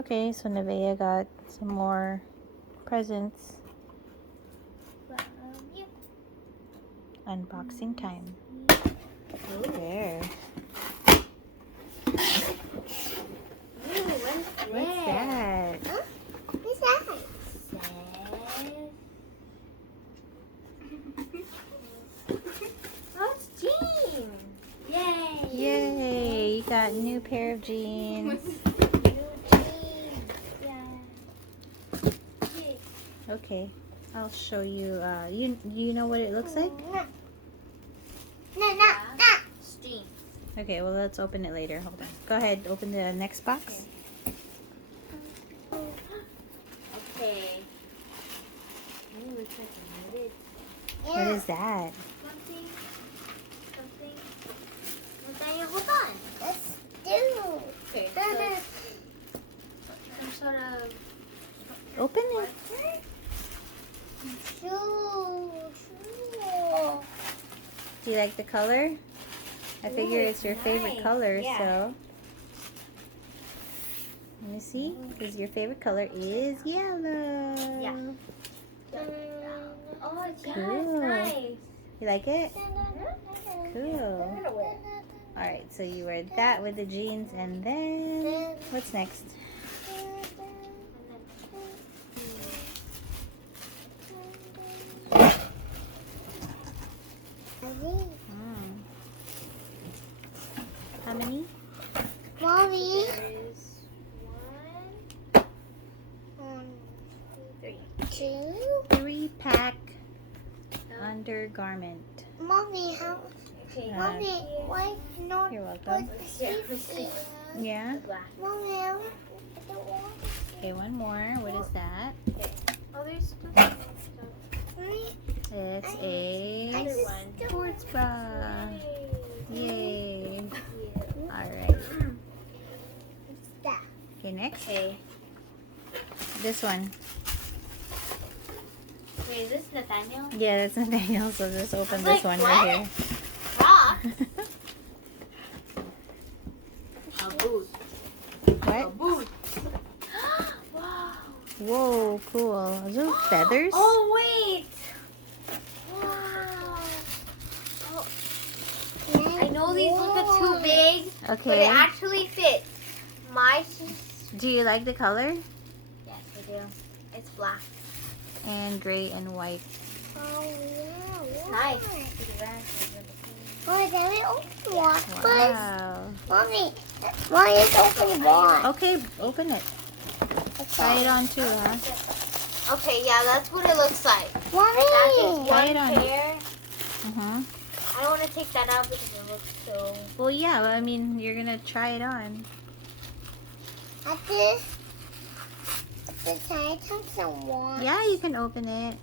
Okay, so Neveah got some more presents. You. Unboxing time. There. What's that? Huh? What's that? Oh, it's jeans. Yay! Yay! You got a new pair of jeans. Okay, I'll show you. You know what it looks like? No. Jeans. Okay, well let's open it later. Hold on. Go ahead. Open the next box. Okay. Ooh, looks like a lid. What is that? Something. Nathaniel, hold on. Let's do. Okay. Some sort of. Open it. True. Do you like the color? I figure it's your favorite nice. color, Yeah. so. Let me see. Because your favorite color is yellow. Yeah. Oh, yeah, Cool. it's nice. You like it? Cool. Alright, so you wear that with the jeans, and then what's next? How many? Mommy. Two. 3-pack undergarment. Mommy, how? Mommy, why not? You're welcome. Yeah? Mommy, I don't want Okay, one more. What is that? Oh, there's stuff. It's a sports bra. Yay. Alright. Okay, next. Okay. This one. Wait, is this Nathaniel? Yeah, that's Nathaniel, so just open I'm this like, one what? right here. Rock? A boot. What? Boot. Wow. Whoa, cool. Are those feathers? Oh, wait. Wow. Oh. I know these look too big, but Okay. it actually fits. My. Do you like the color? Yes, I do. It's black. And gray and white. Oh, yeah. Nice. Oh, let me open one. Wow. Mommy, why is open one? Okay, open it. Try it on too, huh? Okay, yeah, that's what it looks like. Try One it on. pair. Uh-huh. I don't want to take that out because it looks so... Well, yeah, I mean, you're going to try it on. Can I touch someone? Yeah, you can open it.